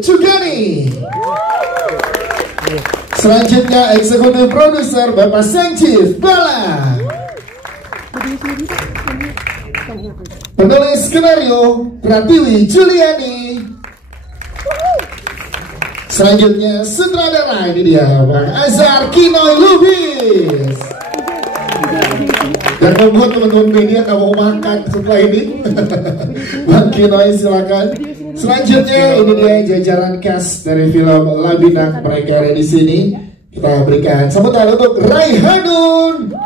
Cugani. Selanjutnya eksekutif produser Bapak Sanjiv Bala. Penulis skenario Pratiwi Juliani. Selanjutnya sutradara, ini dia Bang Azhar Kinoy Lubis. Dan membuat teman-teman media gak mau makan setelah ini. Bang Kinoy silakan. Selanjutnya ini dia jajaran cast dari film Labinak, mereka ada di sini. Kita berikan sambutan untuk Raihanun,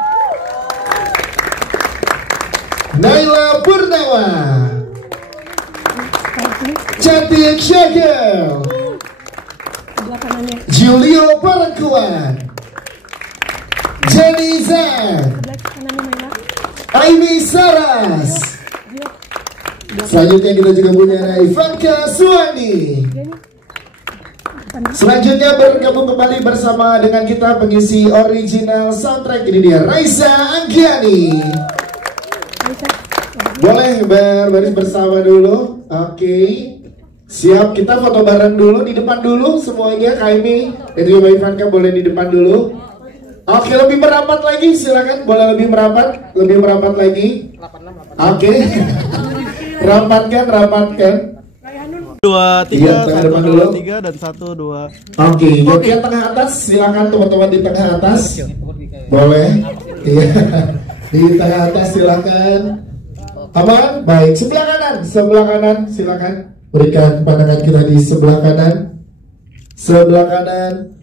Naila Purnawa, Cantik Syakil, Julio Parangkuan, Jenny Zan, Aini Saras. Selanjutnya kita juga punya Ivanka Suwani. Selanjutnya bergabung kembali bersama dengan kita pengisi original soundtrack, ini dia Raisa Anggiani. Boleh berbaris bersama dulu. Oke. Siap, kita foto bareng dulu di depan dulu semuanya. Kaimi dan juga Mbak Ivanka boleh di depan dulu. Oke, lebih merapat lagi silakan, boleh lebih merapat lagi. Oke. rapatkan. 2, 3, 1, 2, 3 dan 1, 2. Oke, bagian tengah atas silakan teman-teman di tengah atas. Boleh. Iya. Di tengah atas silakan. Aman? Baik, sebelah kanan silakan. Berikan pandangan kita di sebelah kanan.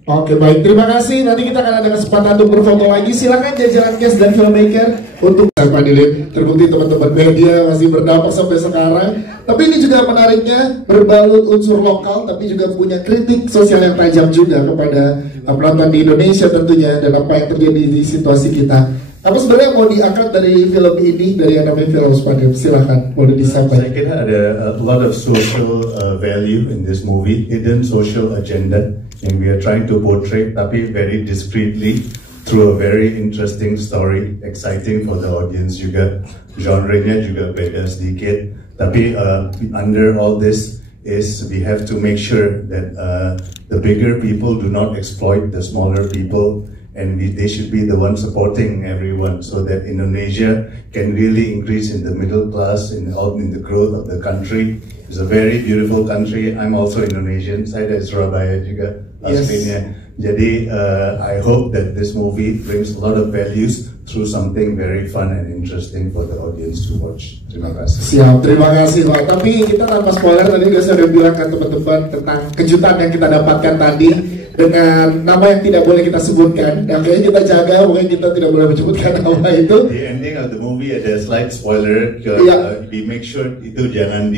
Oke, baik, terima kasih. Nanti kita akan ada kesempatan untuk berfoto lagi. Silakan jajaran cast dan filmmaker untuk Pak Dilip. Terbukti teman-teman media masih berdampak sampai sekarang. Tapi ini juga menariknya, berbalut unsur lokal, tapi juga punya kritik sosial yang tajam juga kepada penonton di Indonesia tentunya, dan apa yang terjadi di situasi kita. Apa sebenarnya mau diangkat dari film ini, dari yang namanya film Spadem? Silahkan, boleh disampaikan. Saya kira ada a lot of social value in this movie, hidden social agenda yang we are trying to portray, tapi very discreetly through a very interesting story, exciting for the audience juga. Genre-nya juga beda sedikit, tapi under all this is we have to make sure that the bigger people do not exploit the smaller people. And they should be the ones supporting everyone so that Indonesia can really increase in the middle class, in the growth of the country. It's a very beautiful country. I'm also Indonesian. Saya dari Surabaya juga aslinya. Jadi I hope that this movie brings a lot of values through something very fun and interesting for the audience to watch. Terima kasih. Siap, terima kasih Pak. Tapi kita tanpa spoiler, tadi saya sudah bilang ke teman-teman tentang kejutan yang kita dapatkan tadi dengan nama yang tidak boleh kita sebutkan. Yang kayaknya kita jaga, mungkin kita tidak boleh menyebutkan nama itu. The ending of the movie ada slight spoiler. We make sure itu jangan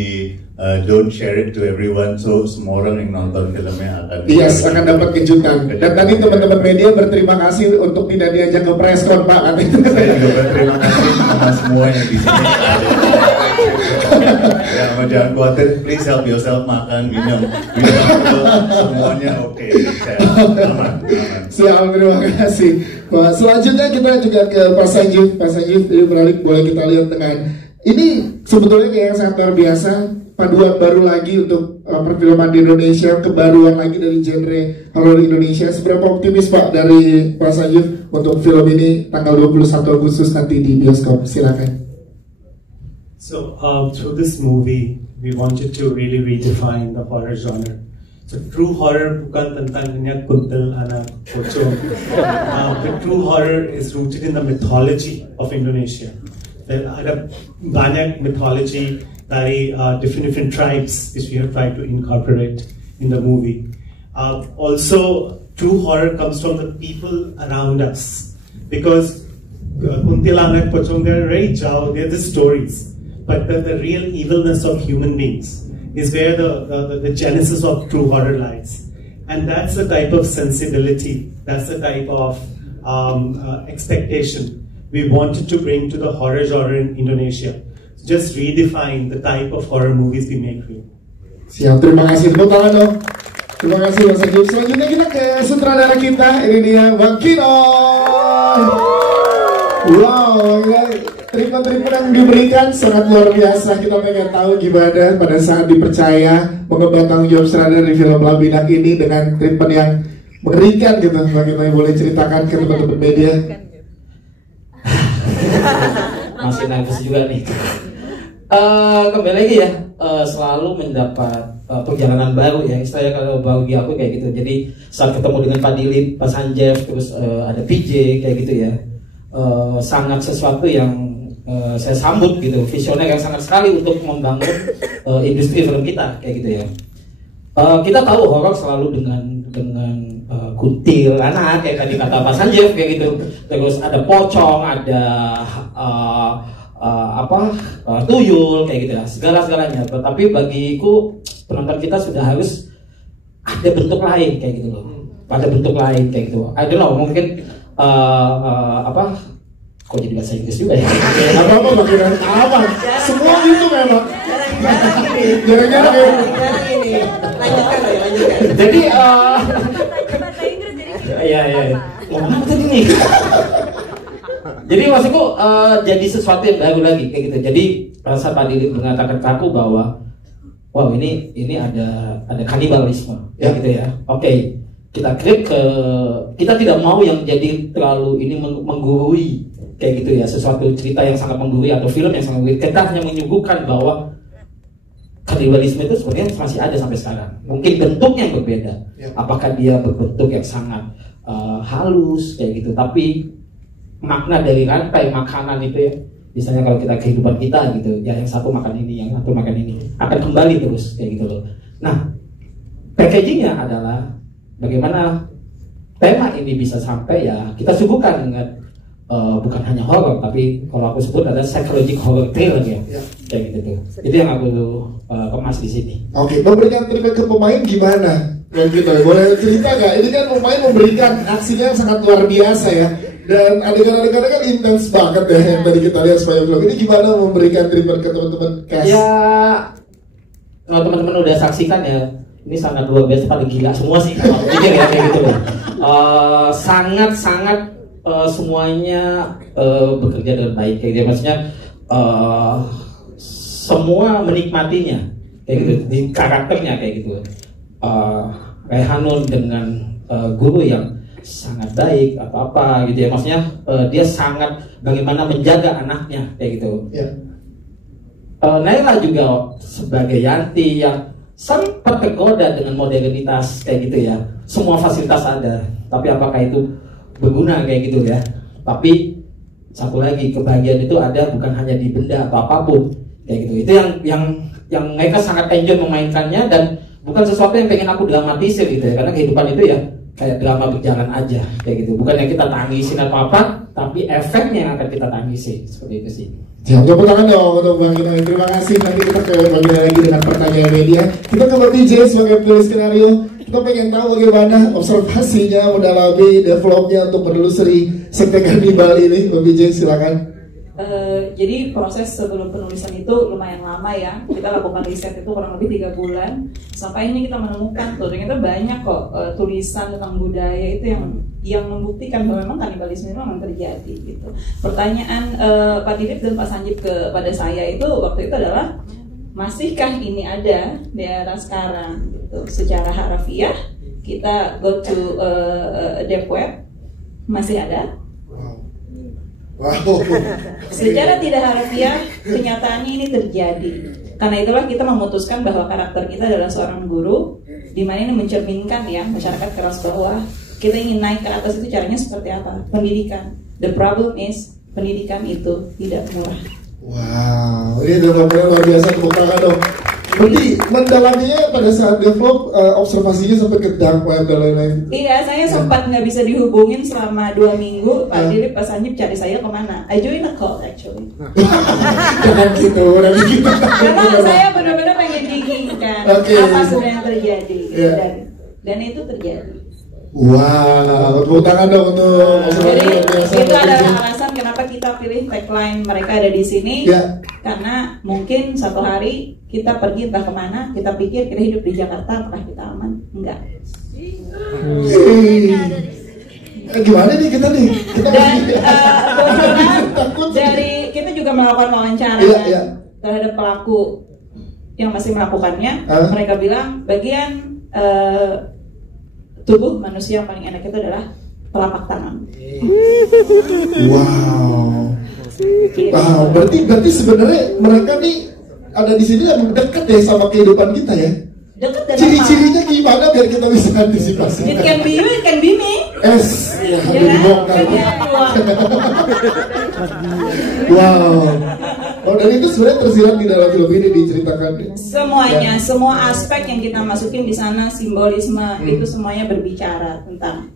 don't share it to everyone, so semua orang yang nonton filmnya akan dapat kejutan. Dan tadi teman-teman media berterima kasih untuk tidak diajak ke press con Pak. Saya juga berterima kasih sama semua yang di sini. Ya, jangan khawatir, please help yourself, makan, minum semuanya oke. Aman. Siap, terima kasih. Pak, selanjutnya kita juga ke Pak Sanjiv. Pak Sanjiv, ini beralih, boleh kita lihat dengan ini sebetulnya kayak yang sangat luar biasa. Paduan baru lagi untuk perfilman di Indonesia, kebaruan lagi dari genre horor Indonesia. Seberapa optimis Pak dari Pak Sanjiv untuk film ini tanggal 21 Agustus nanti di bioskop? Silakan. So through this movie, we wanted to really redefine the horror genre. So true horror bukan tentang hanya kuntil anak pocong. The true horror is rooted in the mythology of Indonesia. Ada banyak mythology dari different tribes which we have tried to incorporate in the movie. Also, true horror comes from the people around us, because kuntilanak, pocong, they're very jao, they're the stories, but the real evilness of human beings is where the genesis of true horror lies. And that's the type of sensibility, that's the type of expectation we wanted to bring to the horror genre in Indonesia. Just redefine the type of horror movies we make here. Siap, terima kasih. Tepuk tangan dong. Terima kasih Mas Sanjiv. Selanjutnya kita ke sutradara kita. Ini dia Bang Kinoy. Wow, treatment yang diberikan sangat luar biasa. Kita pengen tahu gimana pada saat dipercaya mengemban tanggung jawab sutradara di film Labinak ini dengan treatment yang mengerikan gitu. Bagaimana boleh ceritakan ke teman-teman media? Masih nervous juga nih. Kembali lagi ya, selalu mendapat perjalanan baru ya. Istilahnya kalau bagi aku kayak gitu. Jadi saat ketemu dengan Pak Dilip, Pak Sanjeev, terus ada PJ kayak gitu ya, sangat sesuatu yang saya sambut gitu, visioner yang sangat sekali untuk membangun industri film kita kayak gitu ya. Kita tahu horor selalu dengan kuntil anak kayak tadi kata Pak Sanjeev kayak gitu. Terus ada pocong, ada tuyul kayak gitu ya, segala-galanya. Tetapi bagiku penonton kita sudah harus ada bentuk lain kayak gitu loh. Ada bentuk lain kayak gitu. I don't know, mungkin kok jadi bahasa Inggris juga ya? Apa bagian aman? Semua gitu memang. Jarang-jarang ya. Lanjutkan. Jadi ya. Ngomong apa tadi nih? Jadi maksudku jadi sesuatu yang baru lagi kayak gitu. Jadi saat Pak Dilip mengatakan ke aku bahwa wow ini ada kanibalisme ya gitu ya. Oke, kita klik ke, kita tidak mau yang jadi terlalu ini menggurui kayak gitu ya, sesuatu cerita yang sangat menggurui atau film yang sangat menggurui. Kita hanya menyuguhkan bahwa kanibalisme itu sebenarnya masih ada sampai sekarang. Mungkin bentuknya yang berbeda. Apakah dia berbentuk yang sangat halus kayak gitu, tapi makna dari rantai makanan itu ya, misalnya kalau kita kehidupan kita gitu ya, yang satu makan ini, yang satu makan ini, akan kembali terus kayak gitu loh. Nah, packagingnya adalah bagaimana tema ini bisa sampai ya kita suguhkan dengan bukan hanya horror, tapi kalau aku sebut ada psychological horror thriller ya, kayak gitu tuh. Itu yang aku kemas di sini. Oke, memberikan treatment ke pemain gimana? Kayak gitu, boleh cerita nggak? Ini kan pemain memberikan aksinya yang sangat luar biasa ya, dan adegan-adegannya kan intens banget ya yang tadi kita lihat sepanjang film. Ini gimana memberikan treatment ke teman-teman cast? Ya, kalau teman-teman udah saksikan ya, ini sangat luar biasa, paling gila semua sih kalau jujur ya kayak gitu loh. Sangat semuanya bekerja dengan baik kayak gitu, maksudnya semua menikmatinya kayak gitu, di karakternya kayak gitu. Rehanun dengan guru yang sangat baik atau apa gitu ya, maksudnya dia sangat bagaimana menjaga anaknya kayak gitu. Naila juga sebagai Yanti yang sempat tergoda dengan modernitas kayak gitu ya, semua fasilitas ada, tapi apakah itu berguna kayak gitu ya. Tapi satu lagi, kebahagiaan itu ada bukan hanya di benda atau apapun kayak gitu. Itu yang mereka sangat enjoy memainkannya, dan bukan sesuatu yang pengen aku dramatisir gitu ya, karena kehidupan itu ya kayak drama berjalan aja kayak gitu, bukan yang kita tangisin atau apa, tapi efeknya yang akan kita tangisi, seperti itu sih. Jangan tepuk tangan dong untuk Bang Inoy. Terima kasih. Nanti kita ke bagian lagi dengan pertanyaan media. Kita ke Mbak PJ sebagai penulis skenario. Kita pengen tahu bagaimana observasinya mendalami developnya untuk menelusuri sekte kanibal ini. Mbak PJ silakan. Jadi proses sebelum penulisan itu lumayan lama ya. Kita lakukan riset itu kurang lebih 3 bulan. Sampai ini kita menemukan tuh ternyata banyak kok tulisan tentang budaya itu yang membuktikan bahwa memang kanibalisme itu memang terjadi gitu. Pertanyaan Pak Dilip dan Pak Sanjeev kepada saya itu waktu itu adalah, masihkah ini ada di era sekarang gitu. Secara harafiah kita go to deep web, masih ada. Wow. Secara tidak harfiah kenyataannya ini terjadi. Karena itulah kita memutuskan bahwa karakter kita adalah seorang guru, di mana ini mencerminkan ya masyarakat keras bahwa kita ingin naik ke atas itu caranya seperti apa? Pendidikan. The problem is pendidikan itu tidak murah. Wow, ini benar-benar luar biasa, tepuk tangan dong. Berarti mendalaminya pada saat develop observasinya sampai ke dark web dan lain-lain. Iya, saya sempat nggak bisa dihubungin selama 2 minggu. Pak Dilip, Pak Sanjeev cari saya kemana? I join a call actually. Jangan gitu, nanti kita. Karena saya benar-benar pengen digging kan apa sebenarnya terjadi dan itu terjadi. Wow, tepuk tangan dong untuk jadi itu adalah alasan kenapa kita pilih tagline mereka ada di sini. Karena mungkin satu hari kita pergi entah kemana, kita pikir kita hidup di Jakarta, apakah kita aman? Enggak. Gimana nih kita nih? Dan kebetulan dari kita juga juga melakukan wawancara terhadap pelaku yang masih melakukannya. Mereka bilang bagian tubuh manusia yang paling enak itu adalah telapak tangan. Wow, berarti sebenarnya mereka nih ada di sini yang dekat ya sama kehidupan kita ya. Dekat dan ciri-cirinya gimana biar kita bisa antisipasi? It can be you, it can be me. Wow. Oh, dan itu sebenarnya tersirat di dalam film ini diceritakan. Semuanya, semua aspek yang kita masukin di sana, simbolisme itu semuanya berbicara tentang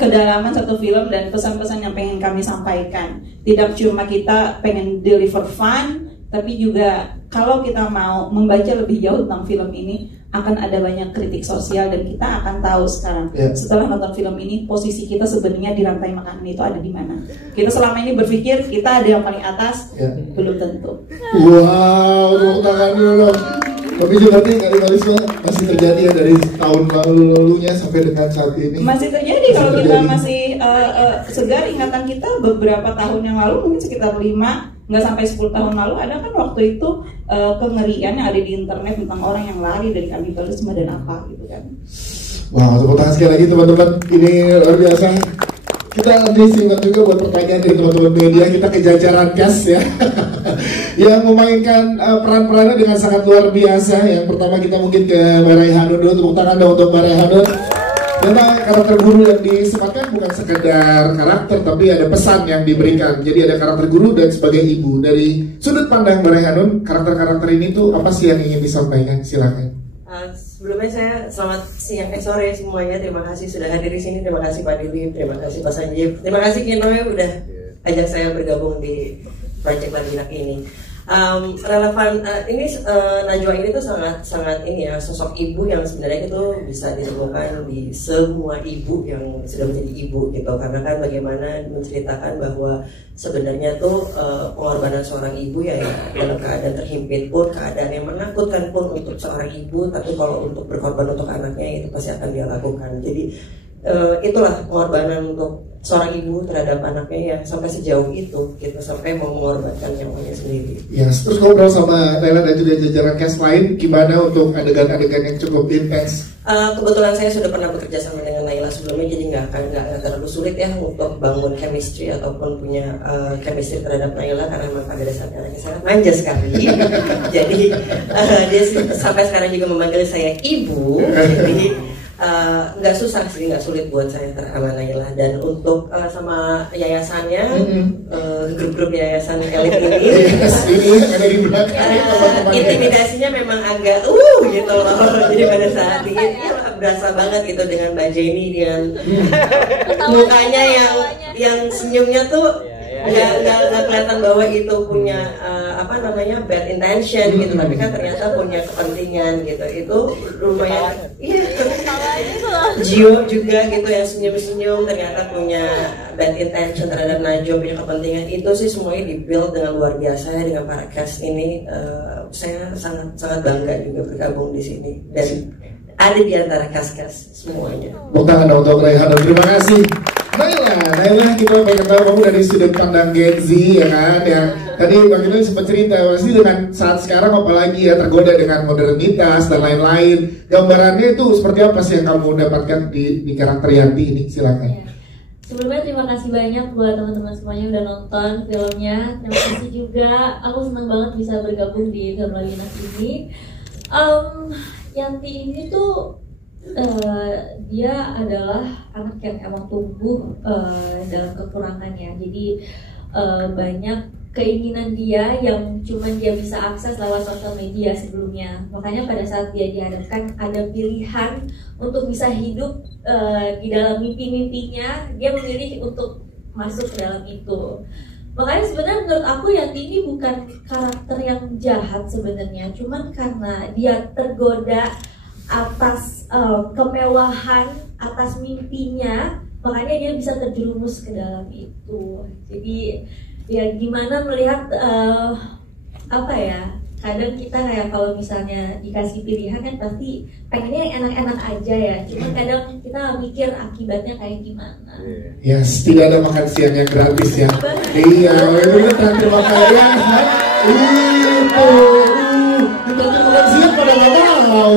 kedalaman satu film dan pesan-pesan yang pengen kami sampaikan. Tidak cuma kita pengen deliver fun, tapi juga kalau kita mau membaca lebih jauh tentang film ini, akan ada banyak kritik sosial dan kita akan tahu sekarang setelah nonton film ini posisi kita sebenarnya di rantai makanan itu ada di mana. Kita selama ini berpikir kita ada yang paling atas, belum tentu. Wow, tepuk tangan dulu. Tapi juga berarti radikalisme masih terjadi ya dari tahun lalu-lalunya sampai dengan saat ini. Masih terjadi kalau kita masih segar ingatan kita beberapa tahun yang lalu, mungkin sekitar 5 nggak sampai 10 tahun lalu ada kan waktu itu kengerian yang ada di internet tentang orang yang lari dari kanibalisme dan apa gitu kan. Wow, tepuk tangan sekali lagi teman-teman, ini luar biasa. Kita nanti singkat juga buat pertanyaan dari teman-teman media, kita ke jajaran cast ya yang memainkan peran-perannya dengan sangat luar biasa. Yang pertama kita mungkin ke Mbak Raihanun dulu, tepuk tangan dong untuk Mbak Raihanun. Memang karakter guru yang disematkan bukan sekedar karakter, tapi ada pesan yang diberikan. Jadi ada karakter guru dan sebagai ibu. Dari sudut pandang Mbak Raihanun, karakter-karakter ini tuh apa sih yang ingin disampaikan? Silakan. Sebelumnya saya selamat siang sore semuanya. Terima kasih sudah hadir di sini. Terima kasih Pak Dilip, terima kasih Pak Sanjib, terima kasih Kinoy udah ajak saya bergabung di proyek Madinah ini. Relevan ini Najwa ini tuh sangat ini ya, sosok ibu yang sebenarnya itu bisa ditemukan di semua ibu yang sudah menjadi ibu gitu, karena kan bagaimana menceritakan bahwa sebenarnya tuh pengorbanan seorang ibu ya dalam keadaan terhimpit pun, keadaan yang menakutkan pun untuk seorang ibu, tapi kalau untuk berkorban untuk anaknya itu pasti akan dia lakukan. Jadi itulah pengorbanan untuk seorang ibu terhadap anaknya yang sampai sejauh itu gitu, sampai mau mengorbankan nyawanya sendiri. Ya, terus ngobrol sama Laila dan juga jajaran cast lain gimana untuk adegan-adegan yang cukup intens? Kebetulan saya sudah pernah bekerja sama dengan Laila sebelumnya, jadi nggak terlalu sulit ya untuk bangun chemistry ataupun punya chemistry terhadap Laila, karena memang pada dasarnya anaknya sangat manja sekali. Jadi dia sampai sekarang juga memanggil saya ibu. Jadi nggak susah sih, nggak sulit buat saya teramanailah. Dan untuk sama yayasannya, grup-grup yayasan elit ini, intimidasinya memang agak gitu loh. Jadi pada saat ini ya, berasa banget gitu dengan Mbak Jenny dengan mukanya yang senyumnya tuh nggak kelihatan bahwa itu punya bad intention gitu, tapi kan ternyata punya kepentingan gitu. Itu lumayan Gio juga gitu yang senyum-senyum ternyata punya bad intention terhadap Najwa, punya kepentingan. Itu sih semuanya di-build dengan luar biasa dengan para cast ini. Saya sangat bangga juga bergabung di sini dan ada di antara cast-cast semuanya. Bukan untuk Raihanun, terima kasih. Naila, kita pengen tahu kamu dari sudut pandang Gen Z ya kan, yang tadi Bang Ino sempat cerita pasti dengan saat sekarang apalagi ya tergoda dengan modernitas dan lain-lain. Gambarannya itu seperti apa sih yang kamu dapatkan di karakter Yanti ini? Silakan. Sebelumnya terima kasih banyak buat teman-teman semuanya udah nonton filmnya. Terima kasih juga, aku senang banget bisa bergabung di film Madinah ini. Yanti ini tuh dia adalah anak yang emang tumbuh dalam kekurangannya. Jadi banyak keinginan dia yang cuman dia bisa akses lewat sosial media sebelumnya. Makanya pada saat dia dihadapkan ada pilihan untuk bisa hidup di dalam mimpi-mimpinya, dia memilih untuk masuk ke dalam itu. Makanya sebenarnya menurut aku Yanti ini bukan karakter yang jahat sebenarnya, cuman karena dia tergoda atas kemewahan, atas mimpinya, makanya dia bisa terjerumus ke dalam itu. Jadi ya gimana melihat kadang kita kayak kalau misalnya dikasih pilihan kan pasti pengennya yang enak-enak aja ya, cuma kadang kita mikir akibatnya kayak gimana. Yes, tidak ada makan siang yang gratis ya. Iya, itu kita terima kasih. Itu makan siang pada nggak mau.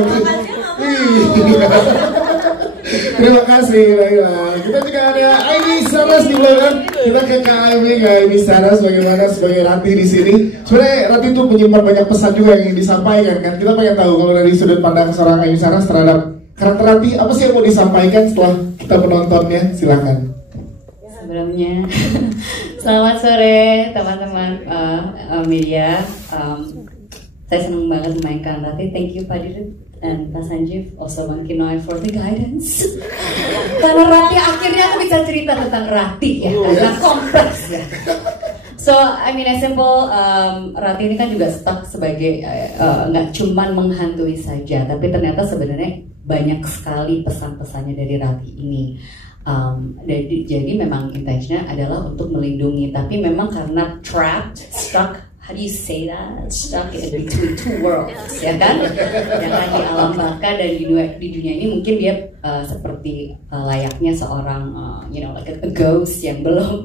Terima kasih, baiklah. Kita juga ada Aini Saras di belakang. Kita ke KAMI, Aini Saras bagaimana sebagai Rati di sini. Sebenarnya Rati itu menyimpan banyak pesan juga yang ingin disampaikan kan. Kita pengen tahu kalau dari sudut pandang seorang Aini Saras terhadap karakter Rati, apa sih yang mau disampaikan setelah kita menontonnya? Silakan. Sebelumnya, selamat sore teman-teman media. Saya senang banget memainkan Rati. Thank you Pak Didit dan Pak Sanjeev, also Bang Kinoy for the guidance. Karena Rati akhirnya aku bisa cerita tentang Rati ya, karena kompleks ya. So I mean as simple, Rati ini kan juga stuck sebagai nggak cuman menghantui saja, tapi ternyata sebenarnya banyak sekali pesan-pesannya dari Rati ini. Jadi memang intensinya adalah untuk melindungi, tapi memang karena trapped, stuck. How do you say that? Stuck in between two worlds, ya kan? Yang kan di alam baka dan di dunia ini mungkin dia seperti layaknya seorang, like a ghost yang belum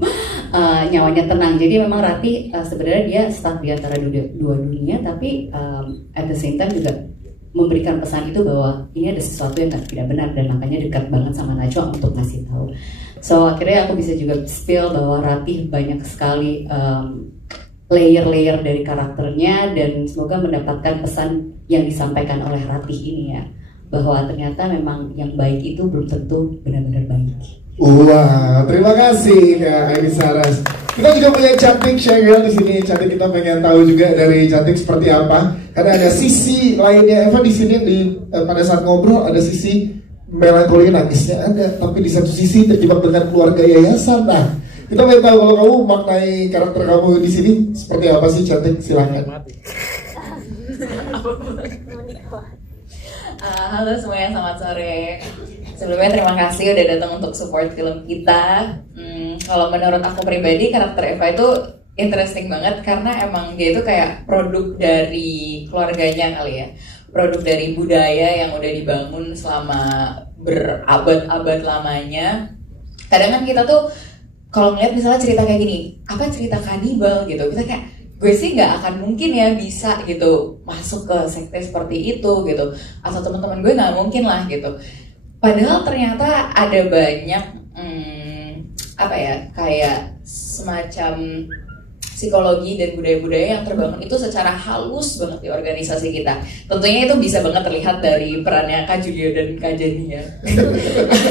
nyawanya tenang. Jadi memang Rati sebenarnya dia stuck di antara dua dunia, tapi at the same time juga memberikan pesan itu bahwa ini ada sesuatu yang tidak benar dan makanya dekat banget sama Najwa untuk ngasih tahu. So akhirnya aku bisa juga spill bahwa Rati banyak sekali layer-layer dari karakternya dan semoga mendapatkan pesan yang disampaikan oleh Ratih ini ya, bahwa ternyata memang yang baik itu belum tentu benar-benar baik. Wah, terima kasih Kak Aini Saras. Kita juga punya Cantik Syagel di sini. Cantik, kita pengen tahu juga dari Cantik seperti apa. Karena ada sisi lainnya Eva di sini pada saat ngobrol ada sisi melankoli nangisnya ada, tapi di satu sisi terjebak dengan keluarga yayasan. Nah, kita pengen tahu kalau kamu maknai karakter kamu di sini seperti apa sih, Cantik? Silakan. Halo semuanya, selamat sore. Sebelumnya terima kasih udah datang untuk support film kita. Kalau menurut aku pribadi karakter Eva itu interesting banget karena emang dia itu kayak produk dari keluarganya kali ya. Produk dari budaya yang udah dibangun selama berabad-abad lamanya. Kadang kan kita tuh kalau ngeliat misalnya cerita kayak gini, apa cerita kanibal gitu, kita kayak gue sih nggak akan mungkin ya bisa gitu masuk ke sekte seperti itu gitu, atau teman-teman gue nggak mungkin lah gitu. Padahal ternyata ada banyak apa ya, kayak semacam psikologi dan budaya-budaya yang terbangun itu secara halus banget di organisasi kita. Tentunya itu bisa banget terlihat dari perannya Kak Julio dan Kak Jenny ya.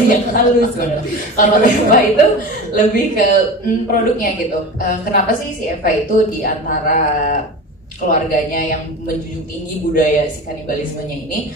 Yang halus banget. Kalau Eva itu lebih ke produknya gitu. Kenapa sih si Eva itu di antara keluarganya yang menjunjung tinggi budaya si kanibalismenya ini,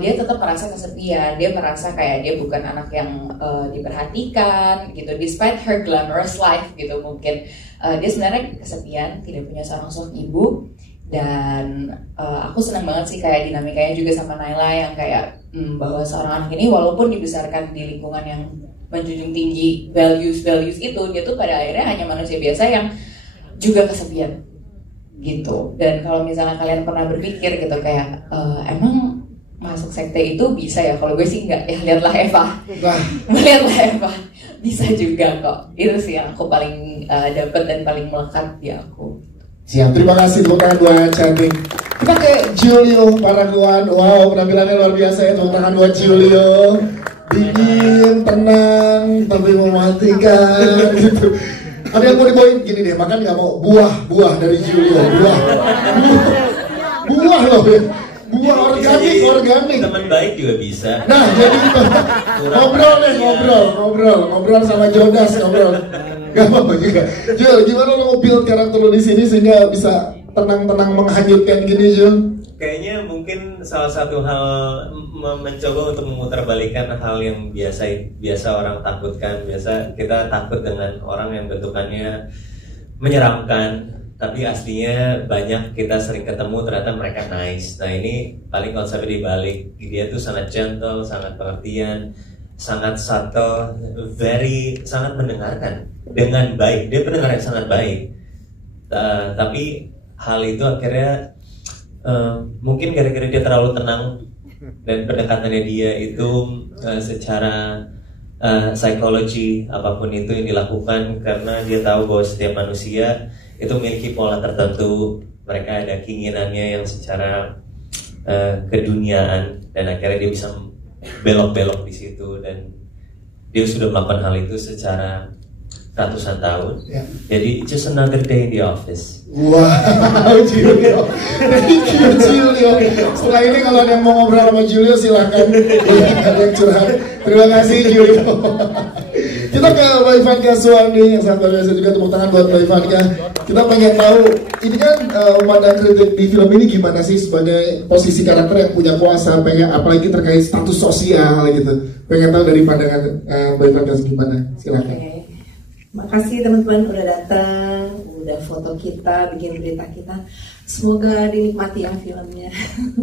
dia tetap merasa kesepian, dia merasa kayak dia bukan anak yang diperhatikan gitu, despite her glamorous life gitu mungkin. Dia sebenarnya kesepian, tidak punya seorang sosok ibu. Dan aku senang banget sih kayak dinamikanya juga sama Naila yang kayak bahwa seorang anak ini walaupun dibesarkan di lingkungan yang menjunjung tinggi values itu, dia tuh pada akhirnya hanya manusia biasa yang juga kesepian gitu. Dan kalau misalnya kalian pernah berpikir gitu kayak emang masuk sekte itu bisa ya? Kalau gue sih enggak ya, lihatlah Eva. Lihatlah Eva. Bisa juga kok. Itu sih yang aku paling dapat dan paling melekat di aku. Siap, terima kasih tepuk tangan buat Cantik. Kita ke Julio Paraguan. Wow, penampilannya luar biasa ya, tepuk tangan buat Julio. Dingin, tenang, tapi mematikan gitu. Ada yang mau dibawain gini deh, makan nggak mau buah dari Julio, buah loh ya. Buah organik. Teman baik juga bisa. Nah, jadi itu ngobrol sama Jodas, Gak apa-apa juga. Jul, gimana lo build karakter lo di sini sehingga bisa tenang-tenang menghanyutkan gini, Jul? Kayaknya mungkin salah satu hal mencoba untuk memutarbalikkan hal yang biasa orang takutkan. Biasa kita takut dengan orang yang bentukannya menyeramkan, tapi aslinya banyak kita sering ketemu ternyata mereka nice. Nah ini paling konsepnya dibalik, dia tuh sangat gentle, sangat pengertian, sangat subtle, sangat mendengarkan dengan baik. Dia pendengar yang sangat baik, tapi hal itu akhirnya mungkin gara-gara dia terlalu tenang dan pendekatannya dia itu secara psikologi apapun itu yang dilakukan, karena dia tahu bahwa setiap manusia itu memiliki pola tertentu, mereka ada keinginannya yang secara keduniaan, dan akhirnya dia bisa belok-belok di situ, dan dia sudah melakukan hal itu secara ratusan tahun. Jadi just another day in the office. Wow, Julio, thank you Julio. Setelah ini kalau ada yang mau ngobrol sama Julio silahkan. Ada yang curhat. Terima kasih Julio. Kita ke Mbak Ivanka Suwandi yang sangat luar biasa juga, tepuk tangan buat Mbak Ivanka. Kita pengen tahu, ini kan memandang kritik di film ini gimana sih sebagai posisi karakter yang punya kuasa, pengen apalagi terkait status sosial gitu. Pengen tahu dari pandangan Mbak Ivanka gimana? Silahkan. Makasih teman-teman udah datang, udah foto kita, bikin berita kita. Semoga dinikmati yang filmnya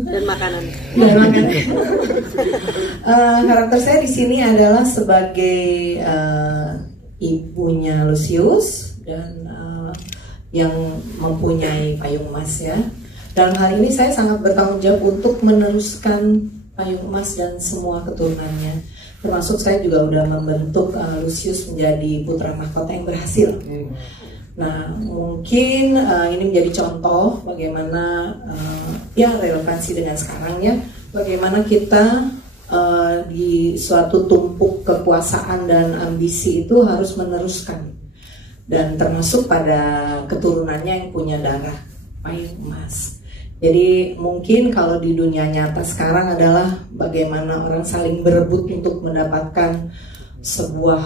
dan makanan. Karakter saya di sini adalah sebagai ibunya Lucius dan yang mempunyai payung emas ya. Dalam hal ini saya sangat bertanggung jawab untuk meneruskan payung emas dan semua keturunannya. Termasuk saya juga udah membentuk Lucius menjadi putra mahkota yang berhasil. Nah, mungkin ini menjadi contoh bagaimana ya relevansi dengan sekarang ya, bagaimana kita di suatu tumpuk kekuasaan dan ambisi itu harus meneruskan, dan termasuk pada keturunannya yang punya darah payung emas. Jadi mungkin kalau di dunia nyata sekarang adalah bagaimana orang saling berebut untuk mendapatkan sebuah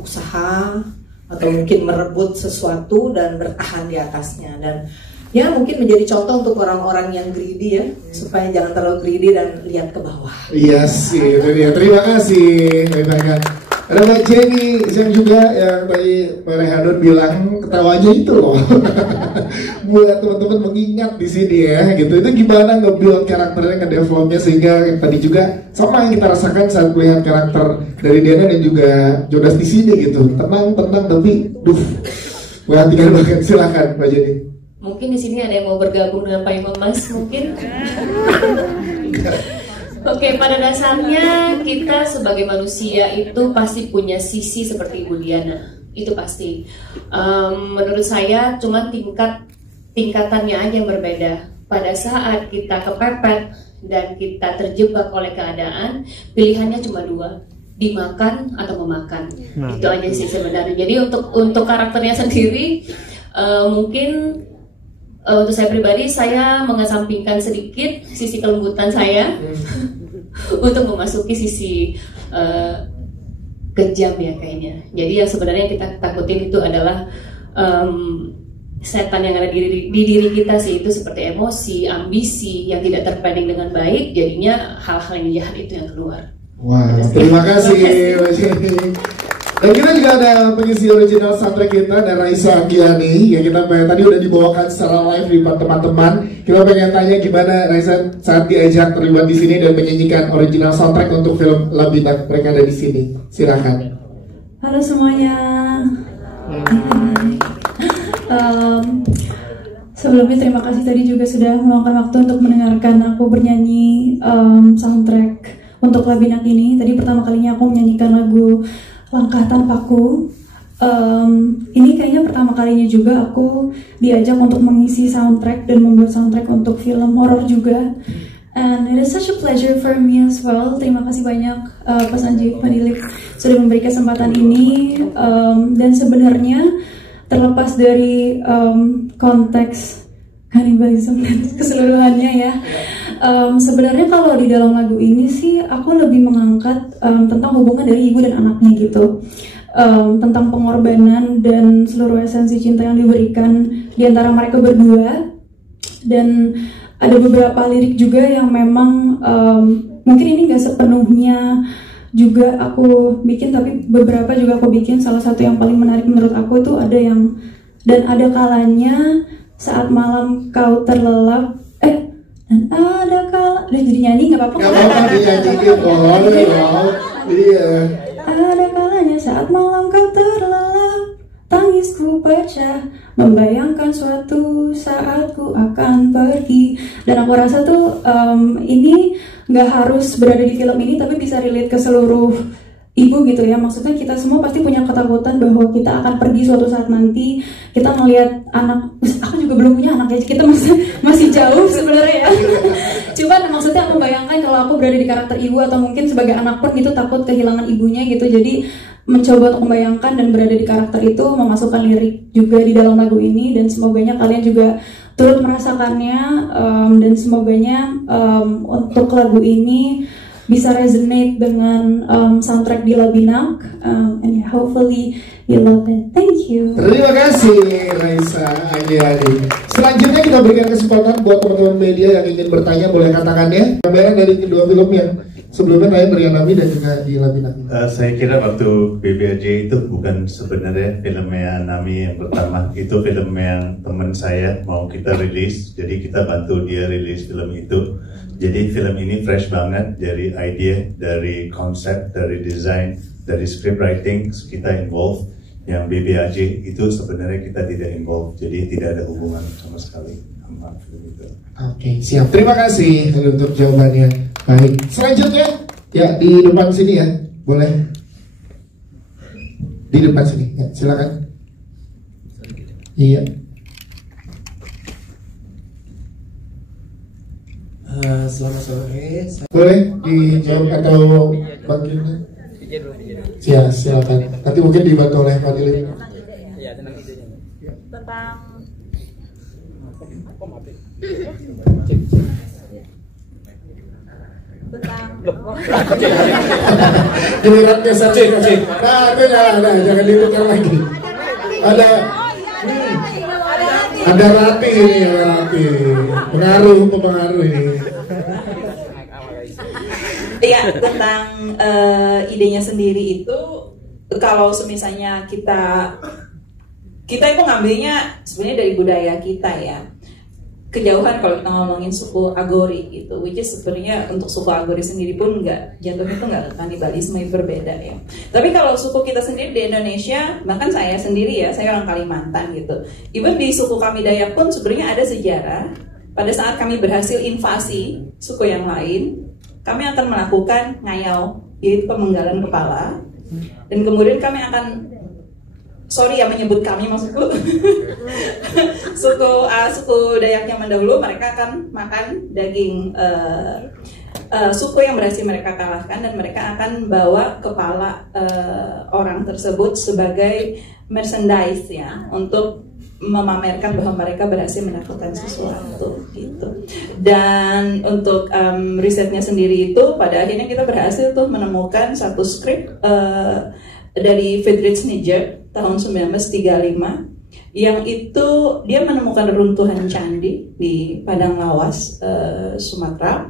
usaha atau mungkin merebut sesuatu dan bertahan di atasnya, dan ya mungkin menjadi contoh untuk orang-orang yang greedy ya, supaya jangan terlalu greedy dan lihat ke bawah. Iya sih, itu dia. Terima kasih. Ada Mbak Jenny yang juga yang tadi Mbak Rehanun bilang ketawanya itu loh. Buat teman-teman mengingat di sini ya, gitu. Itu gimana nge-build karakternya, nge-developnya sehingga yang tadi juga sama yang kita rasakan saat melihat karakter dari Diana dan juga Jonas di sini gitu. Tenang tapi perhatikan banget. Silakan Mbak Jenny. Mungkin di sini ada yang mau bergabung dengan payung emas mungkin. Oke, pada dasarnya kita sebagai manusia itu pasti punya sisi seperti Ibu Diana, itu pasti. Menurut saya cuma tingkatannya aja yang berbeda. Pada saat kita kepepet dan kita terjebak oleh keadaan, pilihannya cuma dua, dimakan atau memakan. Itu aja sih sebenarnya. Jadi untuk karakternya sendiri mungkin untuk saya pribadi, saya mengesampingkan sedikit sisi kelembutan saya untuk memasuki sisi kejam ya kayaknya. Jadi yang sebenarnya kita takutin itu adalah setan yang ada di diri kita sih, itu seperti emosi, ambisi yang tidak terplanning dengan baik, jadinya hal-hal yang jahat itu yang keluar. Wah, terima kasih Mbak Jenny. Dan kita juga ada pengisi original soundtrack kita, ada Raisa Agiani yang kita tadi udah dibawakan secara live di teman-teman. Kita pengen tanya gimana Raisa saat diajak terlibat di sini dan menyanyikan original soundtrack untuk film Labinak, mereka ada di sini. Silakan. Halo semuanya. Sebelumnya terima kasih tadi juga sudah meluangkan waktu untuk mendengarkan aku bernyanyi soundtrack untuk Labinak ini. Tadi pertama kalinya aku menyanyikan lagu Langkah Tanpaku. Ini kayaknya pertama kalinya juga aku diajak untuk mengisi soundtrack dan membuat soundtrack untuk film horor juga. And it is such a pleasure for me as well. Terima kasih banyak Pak Sanjay, Pak Dilip sudah memberi kesempatan ini. Dan sebenarnya terlepas dari konteks kanibalisme dan keseluruhannya ya, sebenarnya kalau di dalam lagu ini sih aku lebih mengangkat tentang hubungan dari ibu dan anaknya gitu, tentang pengorbanan dan seluruh esensi cinta yang diberikan di antara mereka berdua. Dan ada beberapa lirik juga yang memang mungkin ini gak sepenuhnya juga aku bikin, tapi beberapa juga aku bikin. Salah satu yang paling menarik menurut aku itu ada yang, dan ada kalanya saat malam kau terlelap, dan ada kala, udah jadi nyanyi nggak apa-apa? Nggak apa-apa dinyanyiin, boleh dong. Iya. Ada kalanya saat malam kau terlelap, tangisku pecah, membayangkan suatu saat ku akan pergi. Dan aku rasa tuh ini nggak harus berada di film ini, tapi bisa relate ke seluruh ibu gitu ya. Maksudnya kita semua pasti punya ketakutan bahwa kita akan pergi suatu saat nanti. Kita melihat anak, aku juga belum punya anak ya, kita masih jauh sebenarnya ya. Cuman maksudnya aku membayangkan kalau aku berada di karakter ibu atau mungkin sebagai anak pun gitu takut kehilangan ibunya gitu. Jadi mencoba untuk membayangkan dan berada di karakter itu, memasukkan lirik juga di dalam lagu ini, dan semoganya kalian juga turut merasakannya, dan semoganya untuk lagu ini bisa resonate dengan soundtrack di Labinak, and hopefully you love it. Thank you. Terima kasih Raisa Agi. Selanjutnya kita berikan kesempatan buat teman-teman media yang ingin bertanya, boleh katakannya. Gambaran dari kedua film yang sebelumnya tayang Rianami dan juga di Labinak. Saya kira waktu BBAJ itu bukan sebenarnya filmnya Nami yang pertama, itu film yang teman saya mau kita rilis, jadi kita bantu dia rilis film itu. Jadi film ini fresh banget dari idea, dari konsep, dari desain, dari script writing kita involve. Yang BBAJ itu sebenarnya kita tidak involve, jadi tidak ada hubungan sama sekali sama film itu. Oke, siap. Terima kasih untuk jawabannya. Baik, selanjutnya ya di depan sini ya, boleh. Di depan sini, ya, silakan. Iya. Selamat sore. Boleh dijawab atau bagian? Ya, silakan. Nanti mungkin dibantu oleh Pak Dilip. Tentang Gilirannya saja. Nah, itu jangan ditukar lagi. Ada Rati ini, Rati. Pengaruh ini. Iya, tentang idenya sendiri itu, kalau semisalnya kita itu ngambilnya sebenarnya dari budaya kita ya. Kejauhan kalau kita ngomongin suku Agori gitu, which is sebenarnya untuk suku Agori sendiri pun nggak, jatuhnya itu nggak ke kanibalisme, berbeda ya. Tapi kalau suku kita sendiri di Indonesia, bahkan saya sendiri ya, saya orang Kalimantan gitu. Even di suku kami Dayak pun sebenarnya ada sejarah. Pada saat kami berhasil invasi suku yang lain, kami akan melakukan ngayau, yaitu pemenggalan kepala, dan kemudian kami akan, sorry ya menyebut kami, maksudku suku Dayak yang mendahulu, mereka akan makan daging suku yang berhasil mereka kalahkan, dan mereka akan bawa kepala orang tersebut sebagai merchandise ya, untuk memamerkan bahwa mereka berhasil menaklukkan sesuatu gitu. Dan untuk risetnya sendiri itu, pada akhirnya kita berhasil tuh menemukan satu skrip dari Friedrich Nietzsche tahun 1935, yang itu dia menemukan reruntuhan candi di Padang Lawas, Sumatera.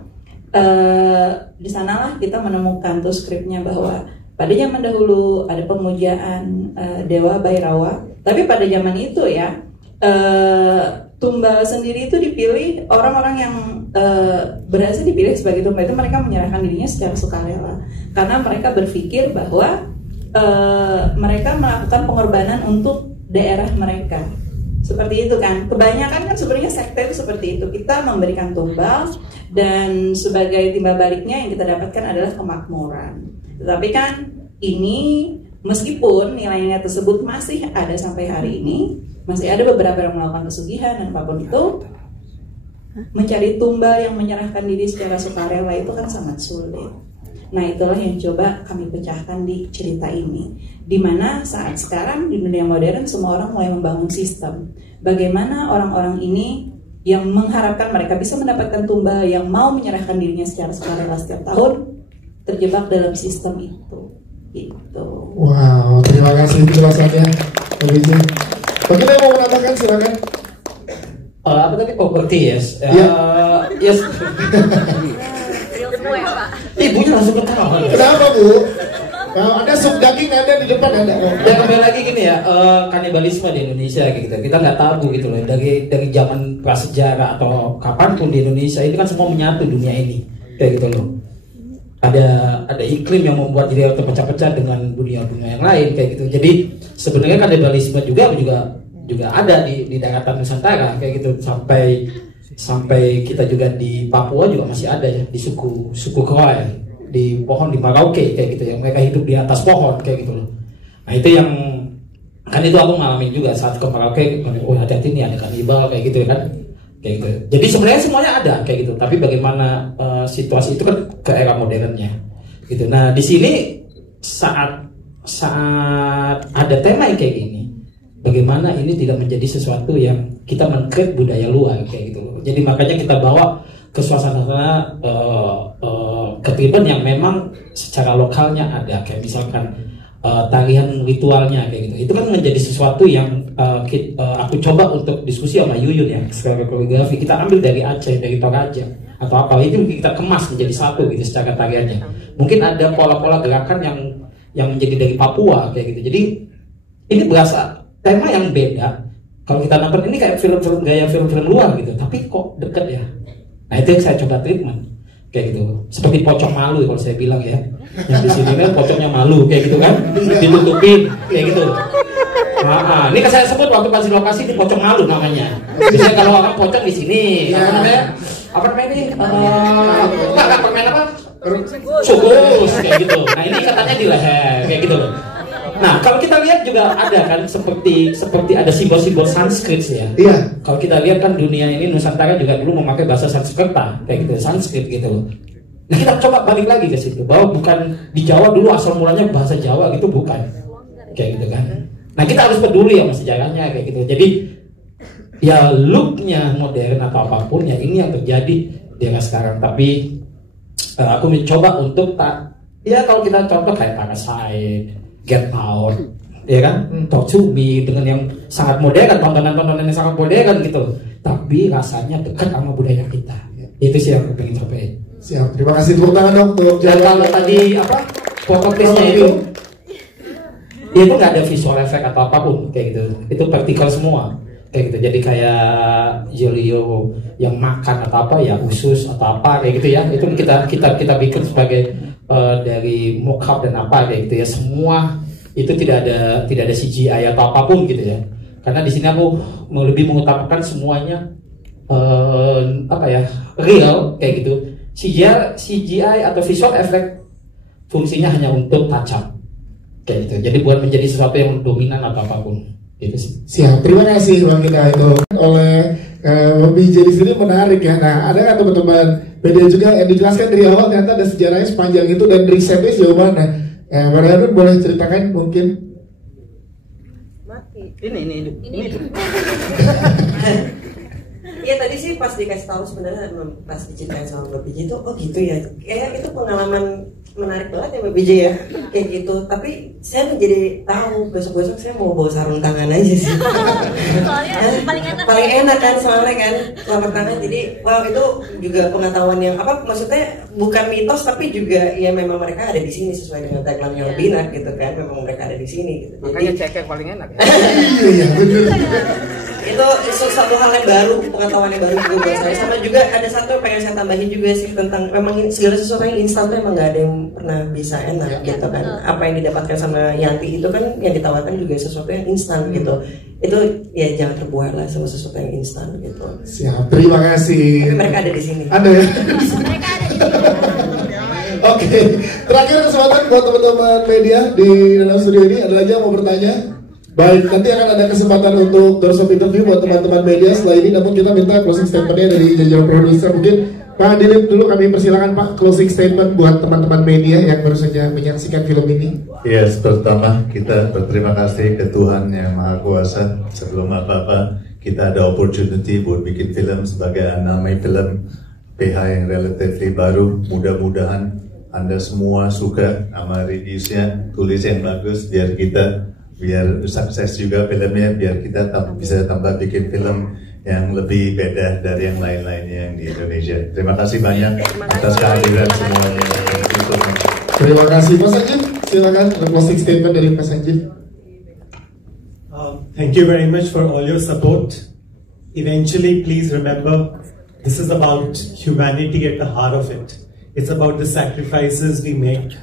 Di sanalah kita menemukan tuh skripnya bahwa pada zaman dahulu ada pemujaan Dewa Bhairawa, tapi pada zaman itu ya tumbal sendiri itu dipilih, orang-orang yang berhasil dipilih sebagai tumbal itu mereka menyerahkan dirinya secara sukarela, karena mereka berpikir bahwa mereka melakukan pengorbanan untuk daerah mereka. Seperti itu kan, kebanyakan kan sebenarnya sekte itu seperti itu, kita memberikan tumbal dan sebagai timbal baliknya yang kita dapatkan adalah kemakmuran. Tetapi kan ini, meskipun nilai-nilai tersebut masih ada sampai hari ini, masih ada beberapa yang melakukan pesugihan dan apapun itu, mencari tumbal yang menyerahkan diri secara sukarela itu kan sangat sulit. Nah, itulah yang coba kami pecahkan di cerita ini, dimana saat sekarang di dunia modern semua orang mulai membangun sistem. Bagaimana orang-orang ini yang mengharapkan mereka bisa mendapatkan tumbal, yang mau menyerahkan dirinya secara sukarela setiap tahun, terjebak dalam sistem itu. Gitu. Wow, terima kasih penjelasannya. Mungkin yang mau menambahkan, silakan. Apa tadi properti yes? Yes. Ibunya langsung ketawa. Kenapa Bu? Ada sup daging ada di depan ada. Ya kembali lagi gini ya, kanibalisme di Indonesia gitu. Kita nggak tabu gitu loh. Dari zaman prasejarah atau kapanpun di Indonesia ini kan semua menyatu dunia ini, kayak gitu loh. ada iklim yang membuat dia terpecah-pecah dengan dunia-dunia yang lain kayak gitu. Jadi sebenarnya kanibalisme juga ada di daratan Nusantara kayak gitu, sampai kita juga di Papua juga masih ada ya, di suku Kroai, di pohon di Merauke kayak gitu ya, mereka hidup di atas pohon kayak gitu loh. Nah itu yang kan itu aku ngalamin juga saat ke Merauke, oh hati-hati nih ada kanibal kayak gitu ya kan, kayak gitu. Jadi sebenarnya semuanya ada kayak gitu, tapi bagaimana situasi itu kan ke era modernnya gitu. Nah di sini saat ada tema yang kayak gini, bagaimana ini tidak menjadi sesuatu yang kita mengkreat budaya luar kayak gitu. Jadi makanya kita bawa ke suasana ketriban yang memang secara lokalnya ada, kayak misalkan tarian ritualnya kayak gitu. Itu kan menjadi sesuatu yang aku coba untuk diskusi sama Yuyun ya, secara koreografi kita ambil dari Aceh, dari Toraja atau apa, itu kita kemas menjadi satu gitu secara tariannya. Mungkin ada pola-pola gerakan yang menjadi dari Papua kayak gitu. Jadi ini berasa tema yang beda. Kalau kita nonton ini kayak film-film gaya film-film luar gitu, tapi kok deket ya. Nah itu yang saya coba treatment kayak gitu. Seperti pocong malu kalau saya bilang ya. Yang di sini kan pocongnya malu kayak gitu kan, ditutupin kayak gitu. Nah, ini kan saya sebut waktu pas di lokasi di pocong malu namanya. Biasanya kalau orang pocong di sini, apa namanya ini? Enggak permen apa? Sugus kayak gitu. Nah ini katanya di leher kayak gitu. Nah kalau kita lihat juga ada kan seperti ada simbol-simbol Sanskrit ya. Iya. Kalau kita lihat kan dunia ini Nusantara juga dulu memakai bahasa Sanskerta kayak gitu, Sanskrit gitu. Nah kita coba balik lagi ke situ bahwa bukan di Jawa dulu asal mulanya bahasa Jawa gitu, bukan kayak gitu kan. Nah kita harus peduli sama sejarahnya kayak gitu. Jadi ya looknya modern atau apapun ya ini yang terjadi di era sekarang. Tapi aku mencoba untuk ya kalau kita contoh kayak Parasite, Get Out, ya kan, Talk to Me dengan yang sangat modern, tontonan-tontonan yang sangat modern gitu, tapi rasanya dekat sama budaya kita. Itu sih yang aku pengen capai. Siap, terima kasih, tepuk tangan dong untuk jalan tadi apa pokoknya itu nggak ada visual effect atau apapun kayak gitu, itu praktikal semua kayak gitu. Jadi kayak Julio yang makan atau apa ya, usus atau apa kayak gitu ya, itu kita bikin sebagai dari mock-up dan apa kayak gitu ya. Semua itu tidak ada CGI atau apapun gitu ya, karena di sini aku lebih mengutamakan semuanya real kayak gitu. CGI atau visual effect fungsinya hanya untuk touch up kayak gitu, jadi bukan menjadi sesuatu yang dominan atau apapun gitu sih. Siap, terima kasih Bang Gita itu oleh BJ di sini menarik ya. Nah ada kan teman-teman media juga yang dijelaskan dari awal ternyata ada sejarahnya sepanjang itu dan risetnya sejauh mana. Bang Harun boleh ceritakan mungkin? Ini. Iya tadi sih pas dikasih tahu sebenarnya pas diceritain sama Mbak BJ itu, oh gitu ya, kayak itu pengalaman menarik banget ya Mbak BJ ya, kayak gitu. Tapi saya menjadi tahu besok-besok saya mau bawa sarung tangan aja sih. Soalnya paling enak kan soalnya kan sarung tangan. Jadi wow itu juga pengetahuan yang apa, maksudnya bukan mitos tapi juga ya memang mereka ada di sini sesuai dengan tagline yang Binak gitu kan, memang mereka ada di sini gitu. Makanya cek yang paling enak ya. Iya betul. Itu satu hal yang baru, pengetahuan yang baru juga buat saya. Sama juga ada satu yang pengen saya tambahin juga sih tentang memang segala sesuatu yang instan tuh emang gak ada yang pernah bisa enak gitu kan. Apa yang didapatkan sama Yanti itu kan yang ditawarkan juga sesuatu yang instan gitu. Itu ya jangan terbuai lah sama sesuatu yang instan gitu. Siap, terima kasih. Tapi mereka ada di sini. Ada ya. Mereka ada di sini. Oke, terakhir kesempatan buat teman-teman media di dalam studio ini. Ada lagi yang mau bertanya? Baik, nanti akan ada kesempatan untuk doorstop interview buat teman-teman media setelah ini. Namun kita minta closing statementnya dari jajaran produser. Mungkin Pak Dilip dulu kami persilakan Pak, closing statement buat teman-teman media yang baru saja menyaksikan film ini. Yes, pertama kita berterima kasih ke Tuhan Yang Maha Kuasa. Sebelum apa-apa kita ada opportunity buat bikin film sebagai namanya film PH yang relatively baru. Mudah-mudahan Anda semua suka sama review-nya, tulis yang bagus biar sukses juga filmnya, biar kita bisa tambah bikin film yang lebih beda dari yang lain-lainnya yang di Indonesia. Terima kasih banyak atas kehadiran semuanya. Terima kasih Mas Sanjif, silakan closing statement dari Mas Sanjif. Thank you very much for all your support. Eventually, please remember, this is about humanity at the heart of it. It's about the sacrifices we make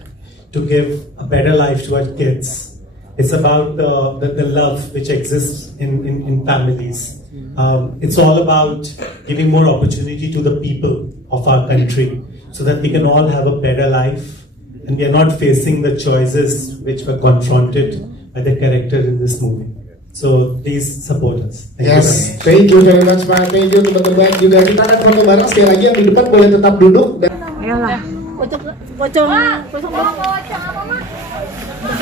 to give a better life to our kids. It's about the love which exists in families. It's all about giving more opportunity to the people of our country so that we can all have a better life and we are not facing the choices which were confronted by the character in this movie. So please support us. Thank you very much Pak. Thank you teman-teman juga. Kita akan foto bareng sekali lagi, yang di depan boleh tetap duduk. Ayolah. Pocong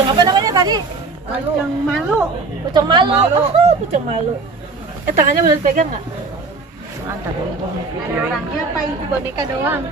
apa namanya tadi? Pocong malu. Pocong malu. Tangannya boleh pegang nggak? Mantap. Orangnya apa itu boneka doang?